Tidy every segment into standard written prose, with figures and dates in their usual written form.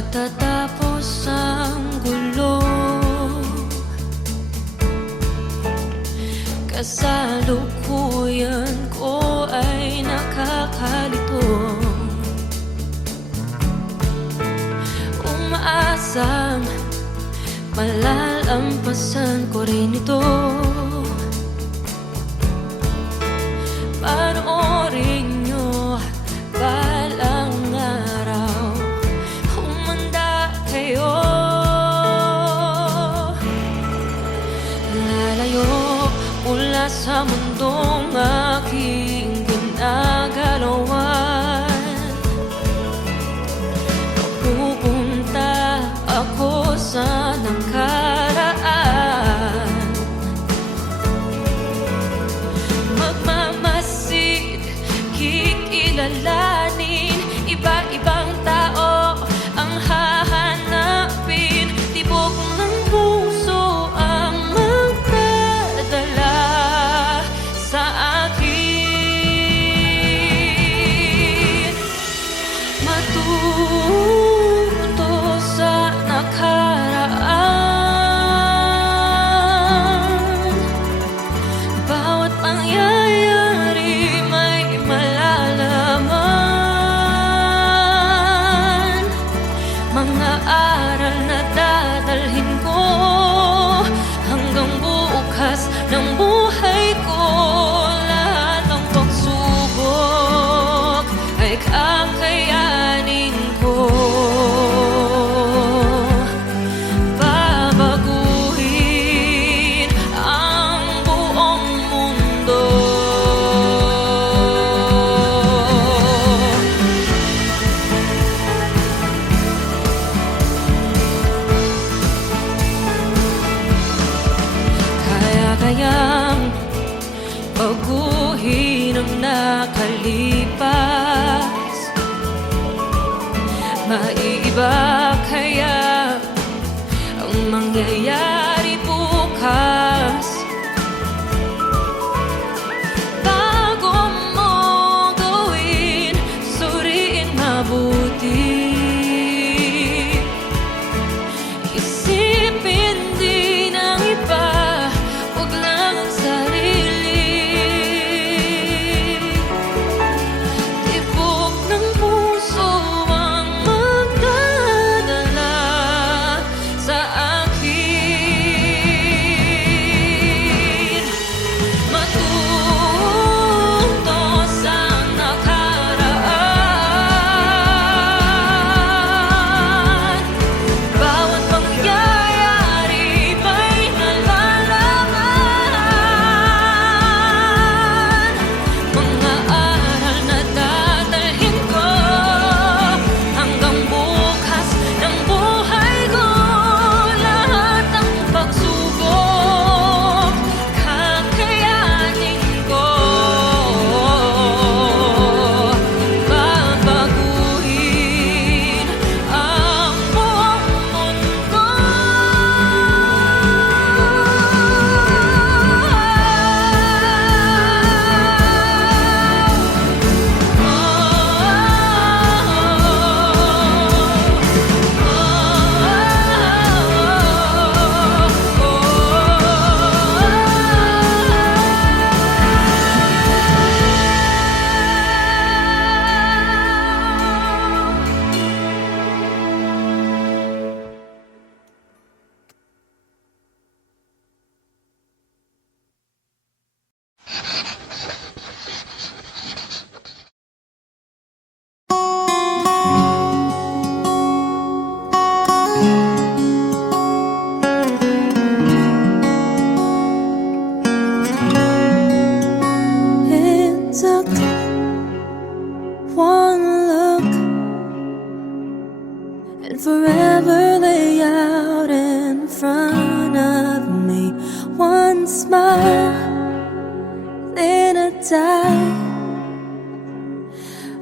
Matatapos ang gulo, kasalukuyan ko ay nakakalito. Umaasang malalampasan ko rin ito. Panoorin nyo balang araw, humanda kayo. Lalayo mula sa mundong aking ginagalawan. Pupunta ako sa nakaraan. Magmamasid, kikilalanin, iba-ibang tao ang hahanapin. Tibok ng puso ang magdadala sa akin. Matuto sa nakaraan. Bawat pangyayari may malalaman. Mga aral na dadalhin ko hanggang bukas ng buhay ko. Lahat ng pagsubok ay kakayanin ko. Babaguhin ang buong mundo. Kayang baguhin ang nakalipas. Maiiba kaya ang mangyayari bukas. Bago mo gawin, suriin mabuti. Isipin din ang iba, huwag lang ang sarili. Tibok ng puso ang magdadala sa akin. Matuto sa nakaraan. Bawat pangyayari may nalalaman. Mga aral na dadalhin ko hanggang bukas ng buhay ko. Lahat ng pagsubok kakayanin ko. Babaguhin ang buong mundo. It took one look and forever lay out in front of me. One smile, then I die,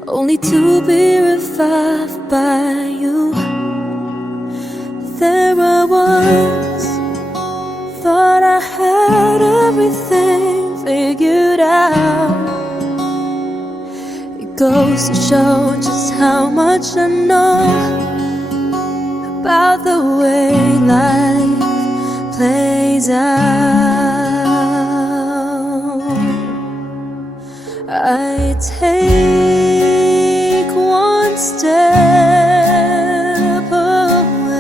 only to be revived by you. There I was, thought I had everything figured out. It goes to show just how much I know. days out, I take one step away,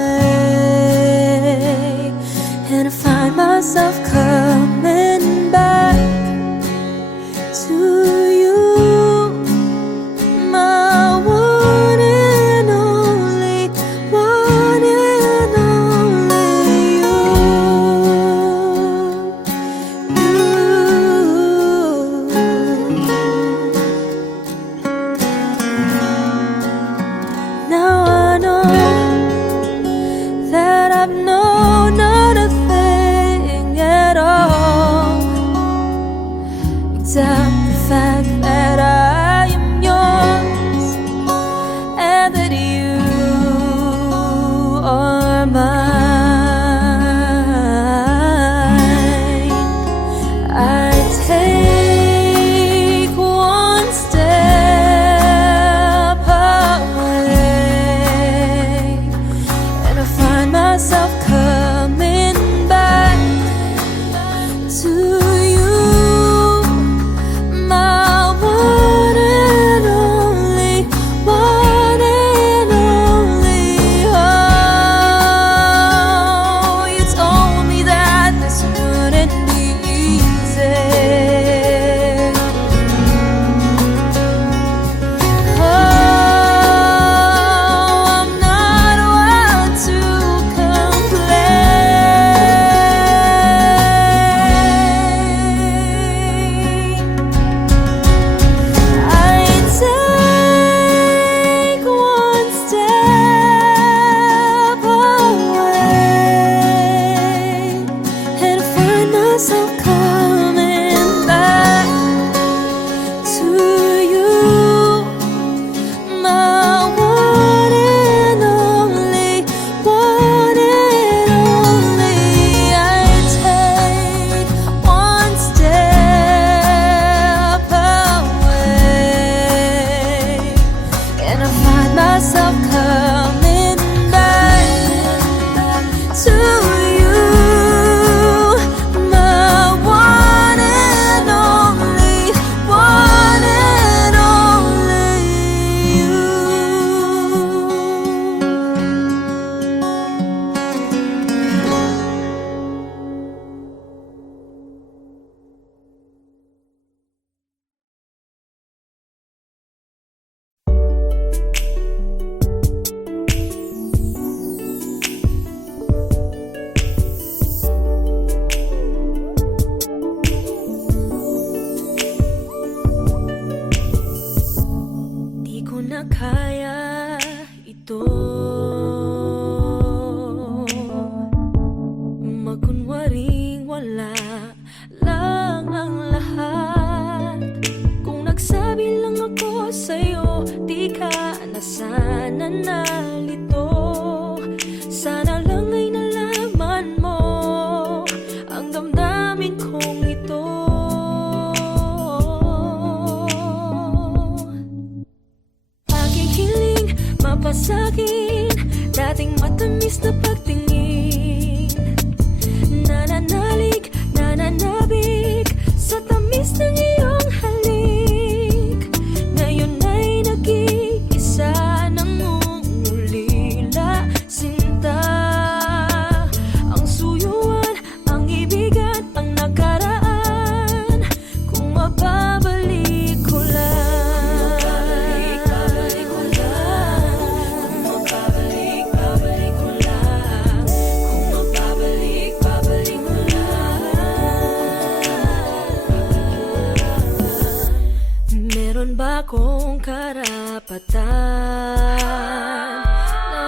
and I find myself coming back to you, my one and only, one and only you. Now I know that I've known not a thing at all, except the fact that I am yours and that you are mine. I take one step away, and I find myself coming back to you, my one and only, one and only. Oh, you told me that this wouldn't be easy. Oh, I'm not one to complain. I take one step away, and I find myself coming back to you, my one and only, one and only. I take one step away, and I find myself coming back to you, my one and only, one and only you. Di ko na kaya ito, magkunwaring wala lang ang lahat. Kung nagsabi lang ako sa'yo, di ka na sana nalito. Sana lang ay nalaman mo ang damdamin kong ito. Aking hiling mapasagin, dating matamis na pagtingin, nananalig, nananabik sa tamis ng iyong halik. Ngayon ay nag-iisa nang umulila, sinta. Ang suyuan, ang ibigan, ang nakaraan, kung mababalik ko lang. Babalik ko lang. Kung mababalik ko lang. Kung mababalik ko lang. Meron ba akong karapatan na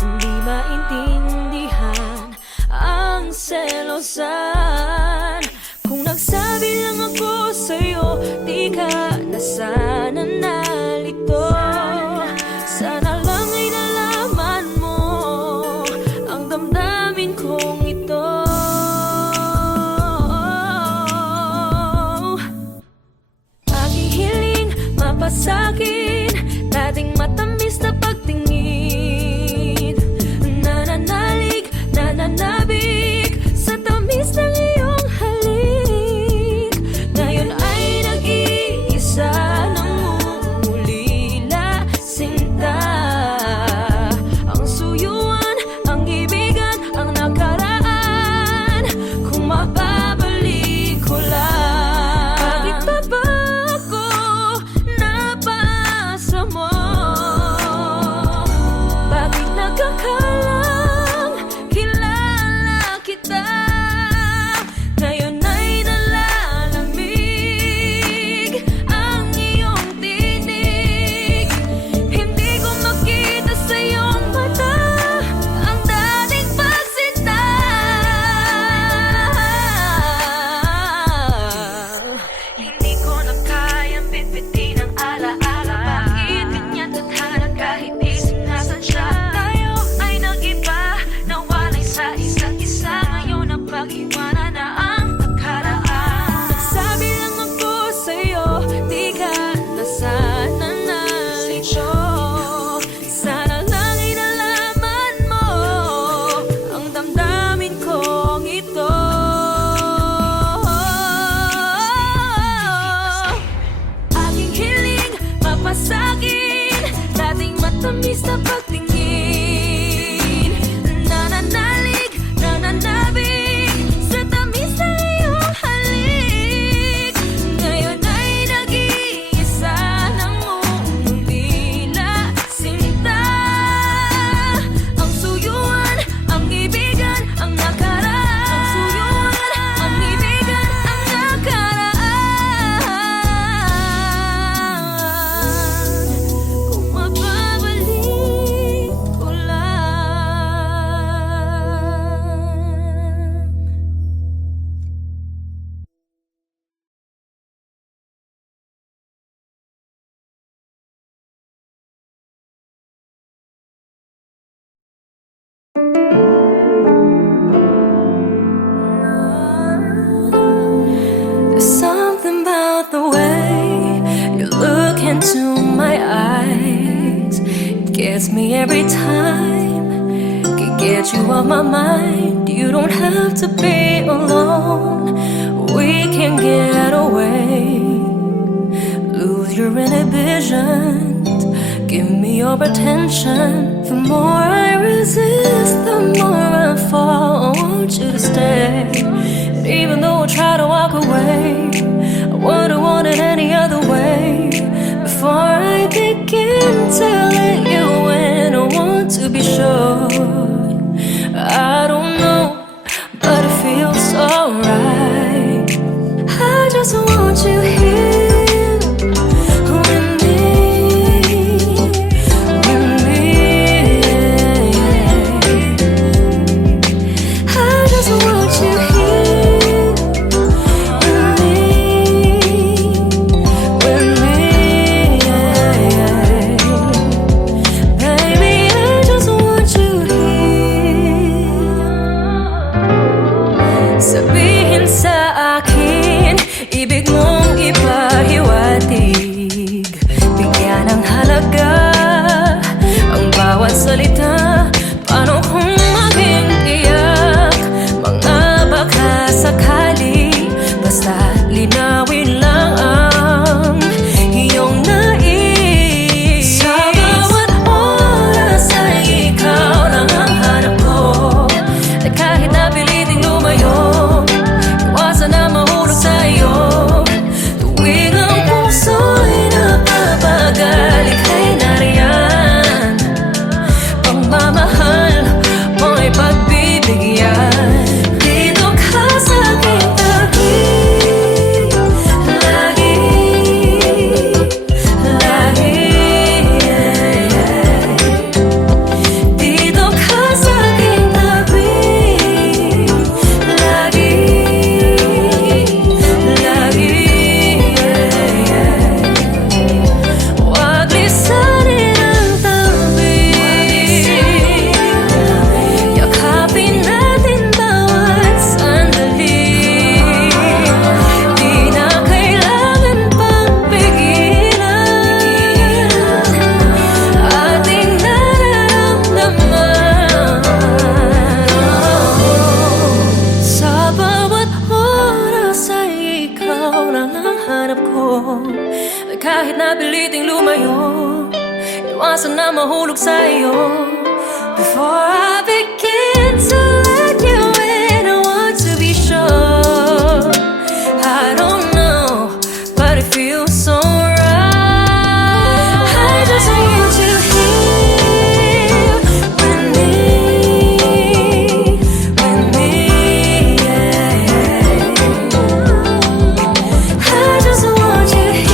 hindi maintindihan ang selosan? Kung nagsabi lang ako sa'yo, di ka na sana nalito. Sana lang ay nalaman mo ang damdamin kong ito. Aking hiling mapasakit, me every time, can get you off my mind. You don't have to be alone, we can get away. Lose your inhibitions, give me your attention. The more I resist, the more I fall. I want you to stay, and even though I try to walk away, I wouldn't want it any other way. Before I begin to let you in, I want to be sure. I don't know, but it feels so right. I just want you here. Sabihin sa akin, ibig mong ipahiwatig. Bigyan ng halaga ang bawat salita. Paano kung maging tiyak mga baka sakali? Basta linawin lang ang iyong nais. Sa bawat oras ay ikaw lang ang hanap ko. At kahit napiliting lumayo, na mahulog sa'yo. Tuwing ang puso'y napapagal, ika'y nariyan. Pagmamahal mo'y pagbibigyan. Dito ka sa aking tabi, lagi, lagi. Dito ka sa aking tabi, lagi. Kahit napiliting lumayo, iwasan na mahulog sa'yo. Before I begin to let you in, I want to be sure. I don't know, but it feels so right. I just want you here with me, yeah. I just want you here.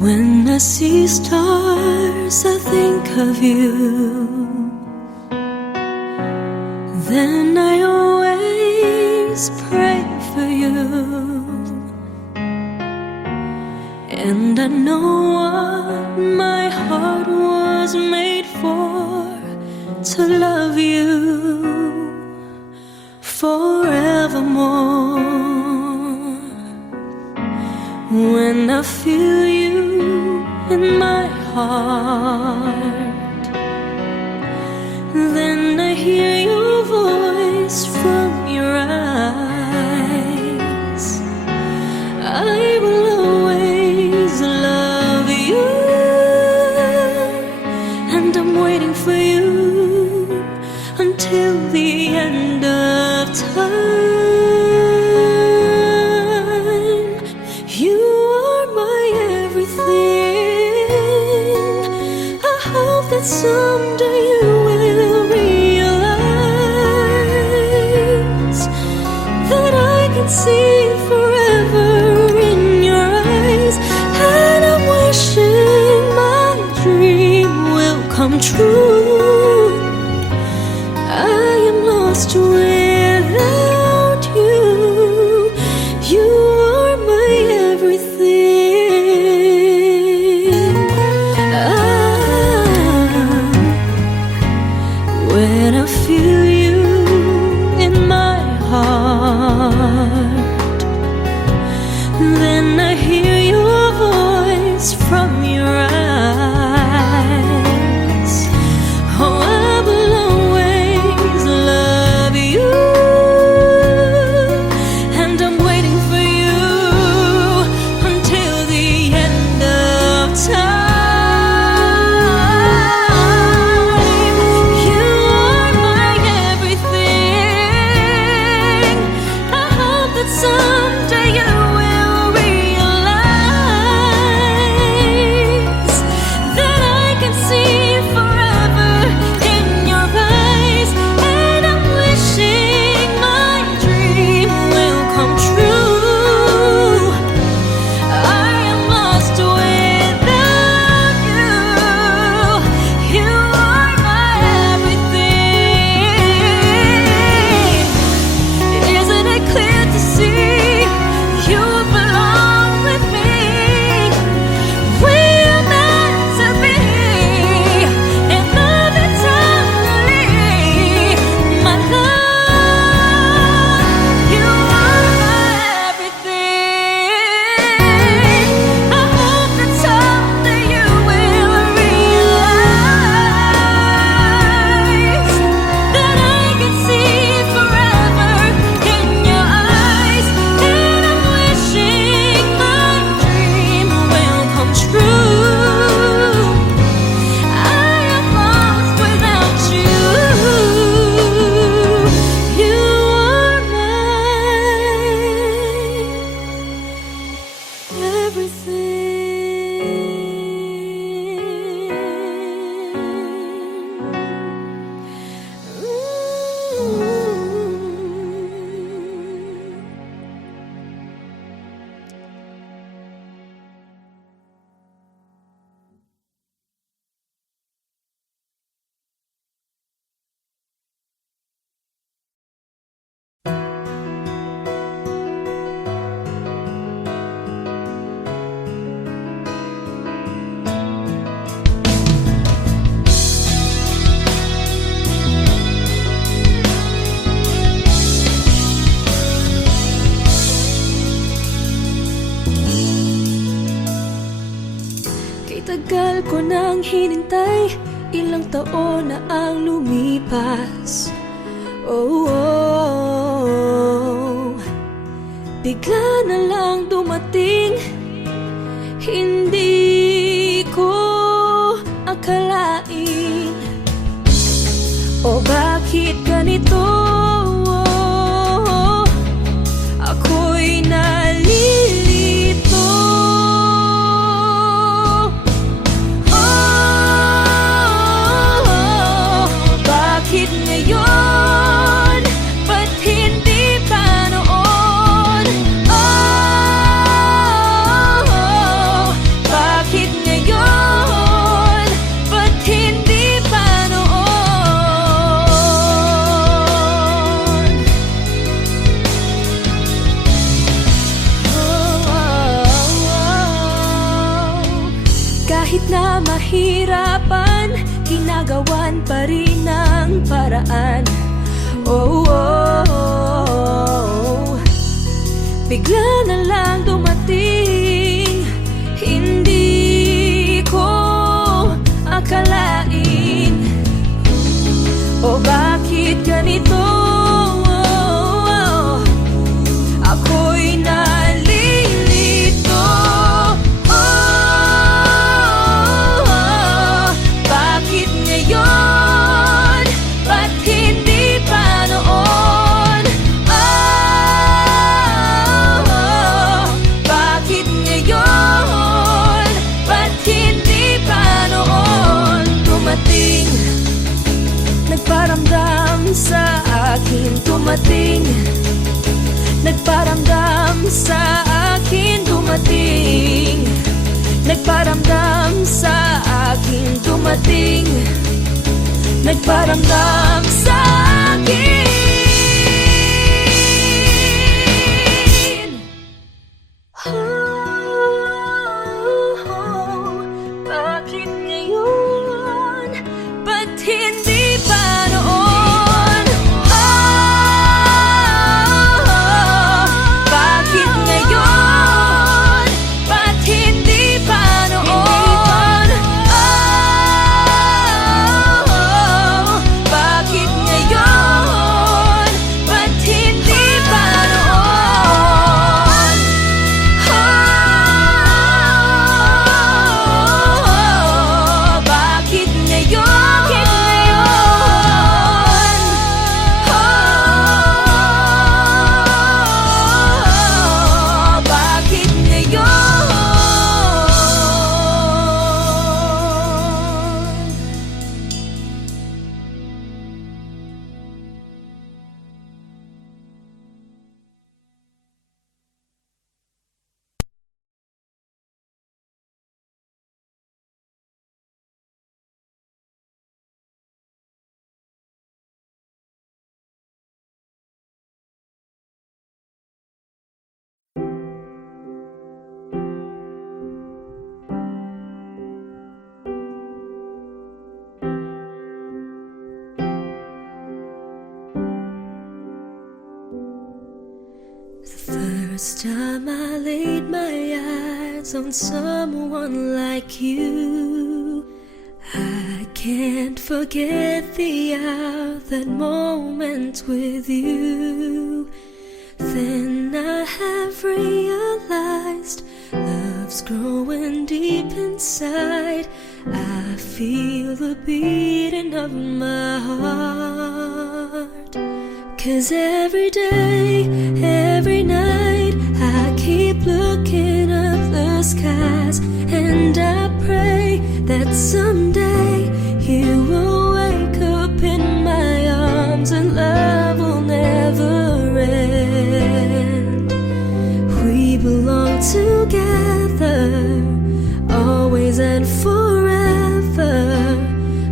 When I see stars, I think of you. Then I always pray for you. And I know what my heart was made for, to love you forevermore. When I feel you in my heart, then I hear your voice from your eyes. I will always love you, and I'm waiting for you until the end of time. You are my everything, that someday you will realize that I can see forever in your eyes, and I'm wishing my dream will come true. I am lost without you. You are my everything. When I feel you in my heart, then I hear your voice from your eyes. Oh, I will always love you, and I'm waiting for you until the end of time. You are my everything. I hope that someday you will realize that I can see forever in your eyes, and I'm wishing my dream will come true. I am lost without you. You are my everything. Isn't it clear to see you belong with me? We're meant to be in love eternally. My love, you are my everything. I hope that someday you will realize that I can see forever in your eyes, and I'm wishing my dream will come true. I am lost without you. You are my everything. Kay tagal ko nang hinintay, ilang taon na ang lumipas. Oh, oh. Bigla na lang dumating, hindi ko akalain. O bakit ganito? Ako'y nalilito. Bakit ngayon? Ba't hindi pa noon? Bakit ngayon? Ba't hindi pa noon? Kahit na mahirapan, ginagawan pa rin ng paraan. Oh, oh, oh. Bigla na lang dumating, hindi ko akalain. O bakit ganito? Ako'y nalilito. Bakit ngayon? Ba't hindi pa noon? dumating, nagparamdam sa akin dumating, nagparamdam sa akin dumating, nagparamdam sa akin. Bakit ngayon? Ba't hindi pa noon? Bakit ngayon? Ba't hindi pa noon? Bakit ngayon? Ba't hindi pa noon? Bakit ngayon? Bakit ngayon? First time I laid my eyes on someone like you, I can't forget the hour, that moment with you. Then I have realized love's growing deep inside. I feel the beating of my heart. 'Cause every day, every night, I keep looking up the skies, and I pray that someday you will wake up in my arms and love will never end. We belong together, always and forever.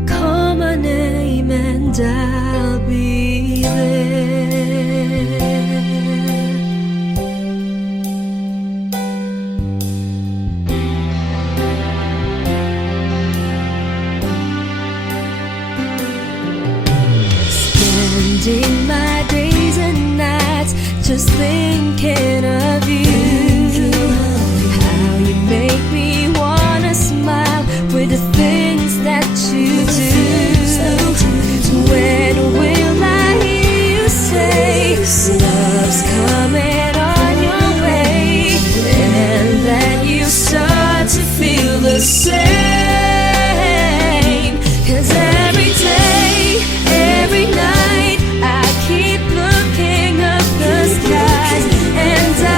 Call my name and I'll be there. Spending my days and nights just thinking of you. How you make me wanna smile with the things that you do. When will I hear you say love's coming on your way, and then you start to feel the same? 'Cause every day, every night, I keep looking up the skies, and I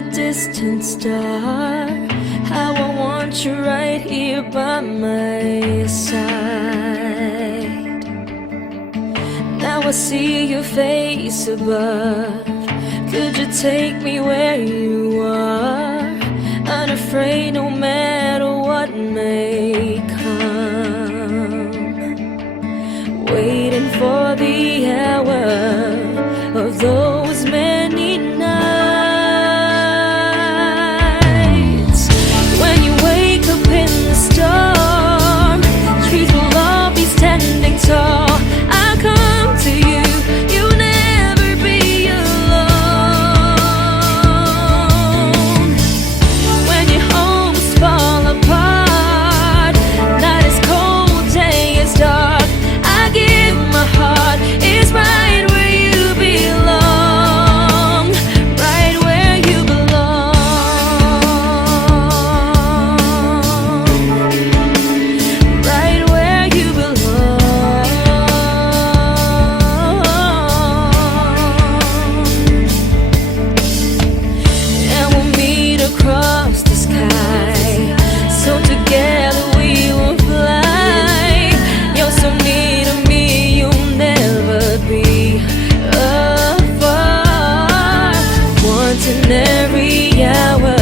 a distant star, how I want you right here by my side. Now I see your face above. Could you take me where you are, unafraid no matter what may come, waiting for the hour of those many nights when you wake up in the storm. Trees will all be standing tall. I'll come to you, you'll never be alone. When your homes fall apart, night is cold, day is dark, I give my heart. It's right where you belong, right where you belong, right where you belong. And we'll meet across the sky, so together we will fly. You're so near to me, you'll never be apart. Once in every hour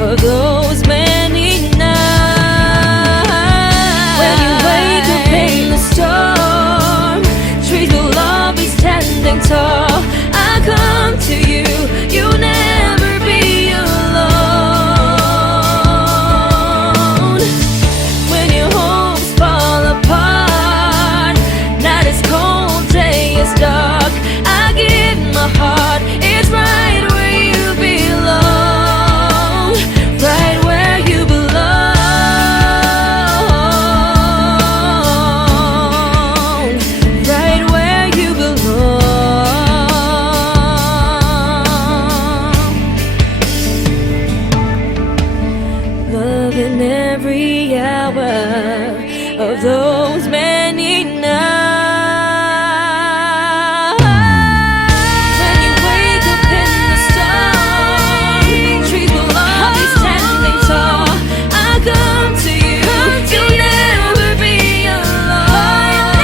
of those many nights, when you wake up in the storm, trees will all be standing tall. I come to you, you'll never be alone. When your hopes fall apart, night is cold, day is dark, I give my heart. It's right where you belong, right where you belong, right where you belong. Love in every hour of those many nights. When you wake up in the storm, trees will all be standing tall. I come to you, you'll never be alone.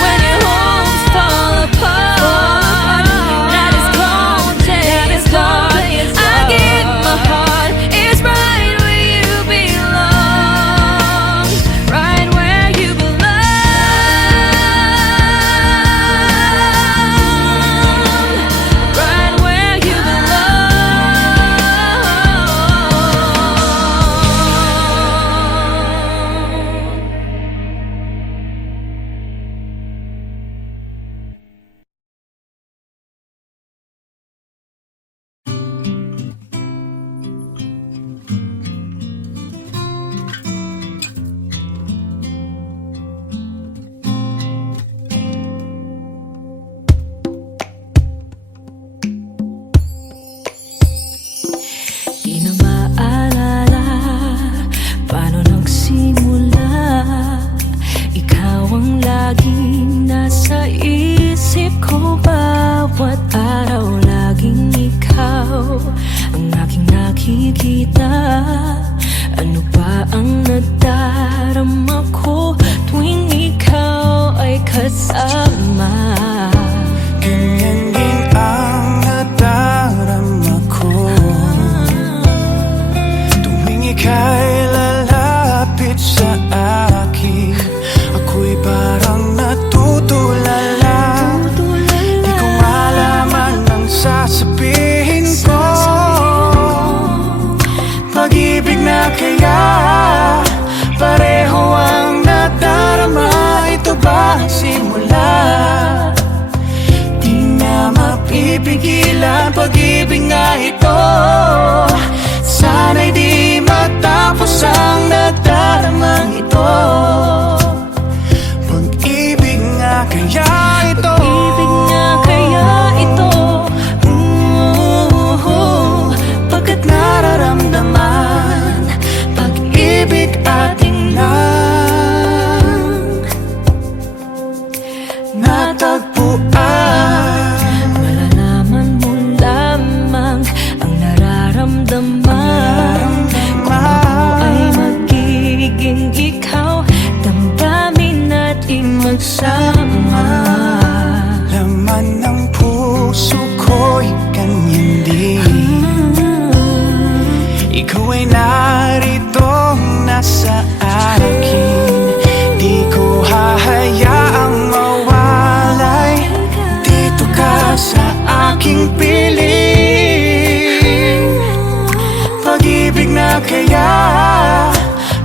When your homes fall apart, night is cold, day is dark, I give my heart. It's right where you belong, right where you belong, right where you belong. Di na maalala paano nagsimula. Ikaw ang laging nasa isip ko, bawat araw laging ikaw ang aking nakikita. Ano ba ang nadarama ko tuwing ikaw ay kasama? Ganyan din ang nadarama ko tuwing ika'y lalapit sa akin. Ako'y parang natutulala, di ko malaman ang sasabihin ko. Pag-ibig na kaya pareho ang nadarama. Ito ba ang simula? Di na mapipigilan pag-ibig nga ito. Sana'y di matapos ang nadaramang ito. Pag-ibig nga kaya ito. Pag-ibig nga kaya ito. Pagkat nararamdaman pag-ibig ating lang natagpuan. Malalaman ang puso ko'y ganyan din. Ikaw ay narito nasa akin, di ko hahayaang mawalay. Dito ka sa aking piling. Pag-ibig na kaya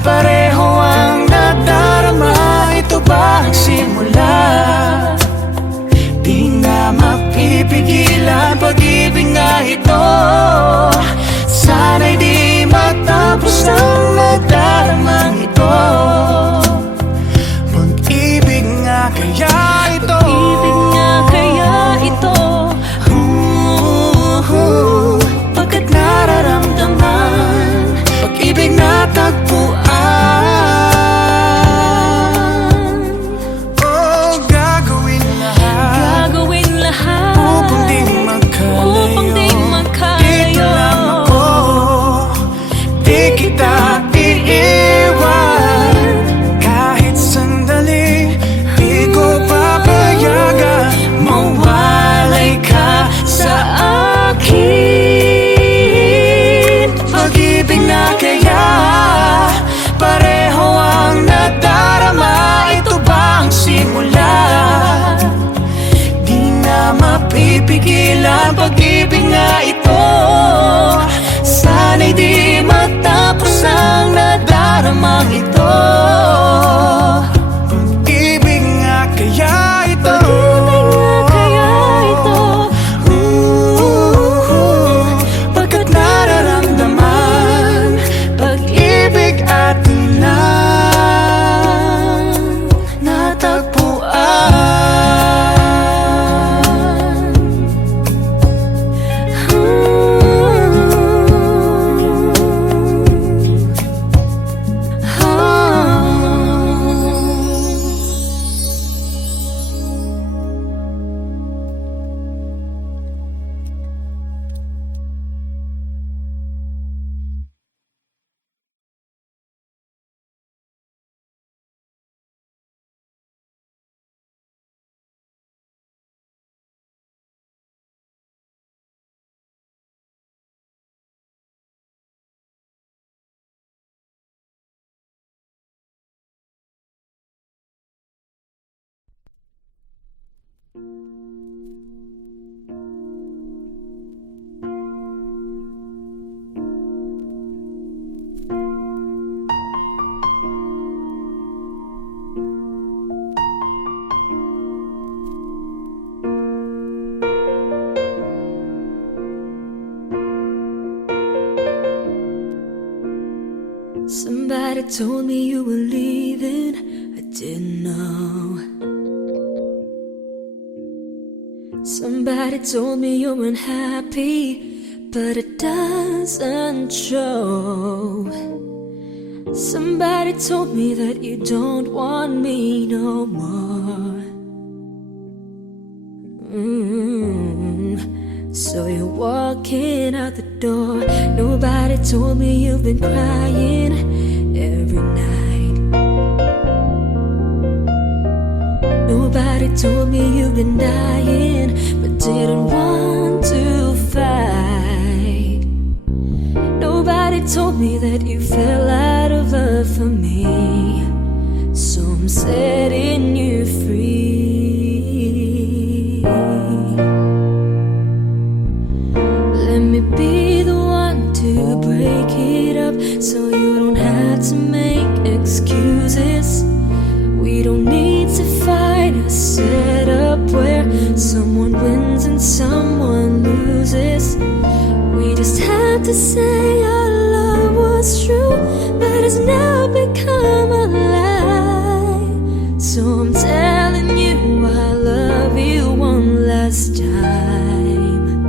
pareho ang nadarama. Ito ba ang simula? Di na mapipigilan. Pag-ibig na ito, sana'y di matapos ang nadaramang ito. Pag-ibig nga kaya ito, Pag-ibig nga kaya ito, pagkat nararamdaman, pag-ibig na tagpuan. Oh, gagawin lahat upang di magkalayo. Dito lang ako, di kita iiwan. Kahit sandali, di ko papayagan mawalay ka sa akin. Pag-ibig na kaya pareho ang nadarama. Ito ba ang simula? Di na mapipigilan. Pag-ibig nga ito, sana'y di matapos ang nadaramang ito. Pag-ibig nga kaya ito, pagkat nararamdaman, pag-ibig atin na somebody told me you were leaving. I didn't know. Somebody told me you're unhappy, but it doesn't show. Somebody told me that you don't want me no more. So you're walking out the door. Nobody told me you've been crying every night. Nobody told me you've been dying, but didn't want to fight. Nobody told me that you fell out of love for me. So I'm setting you free. Let me be the one to break it up, so you don't have to make excuses. We don't need to find a setup where someone wins and someone loses. We just have to say our love was true, but it's now become a lie. So I'm telling you I love you one last time,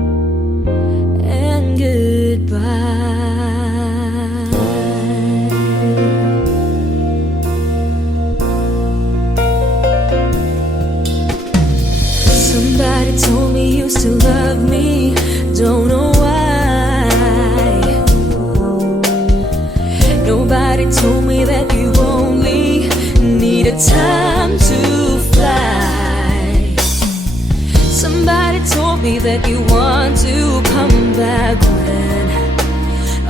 and goodbye. Somebody told me you still love me, don't know why. Nobody told me that you only needed time to fly. Somebody told me that you want to come back when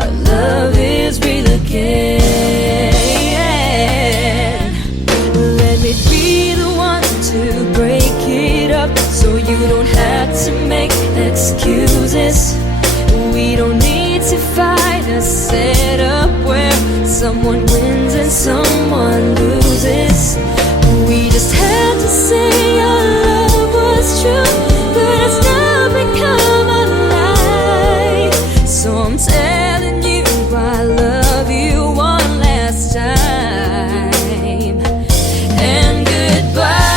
our love is real again. Let me be the one to break it up, so you don't have to make excuses. We don't need to fight a setup where someone wins and someone loses. We just had to say our love was true, but it's now become a lie. So I'm telling you I love you one last time. And goodbye.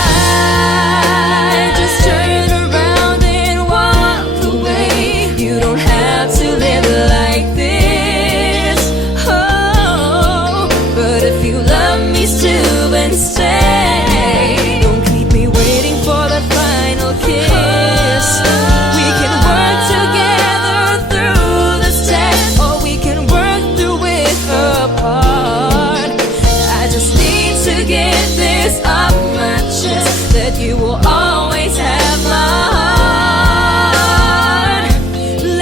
Just turn around and walk away. You don't have to live like this. Oh, but if you love me still, then stay. Don't keep me waiting for that final kiss. We can work together through this test, or we can work through it apart. I just need to get this off my chest, that you will always have my heart.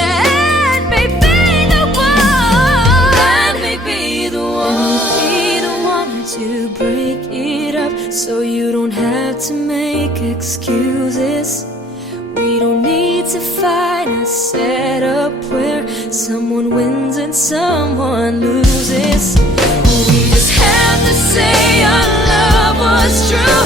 Let me be the one. Let me be the one. Be the one to break it up, so you don't have to make excuses. We don't need to fight a setup where someone wins and someone loses. We just have to say our love was true,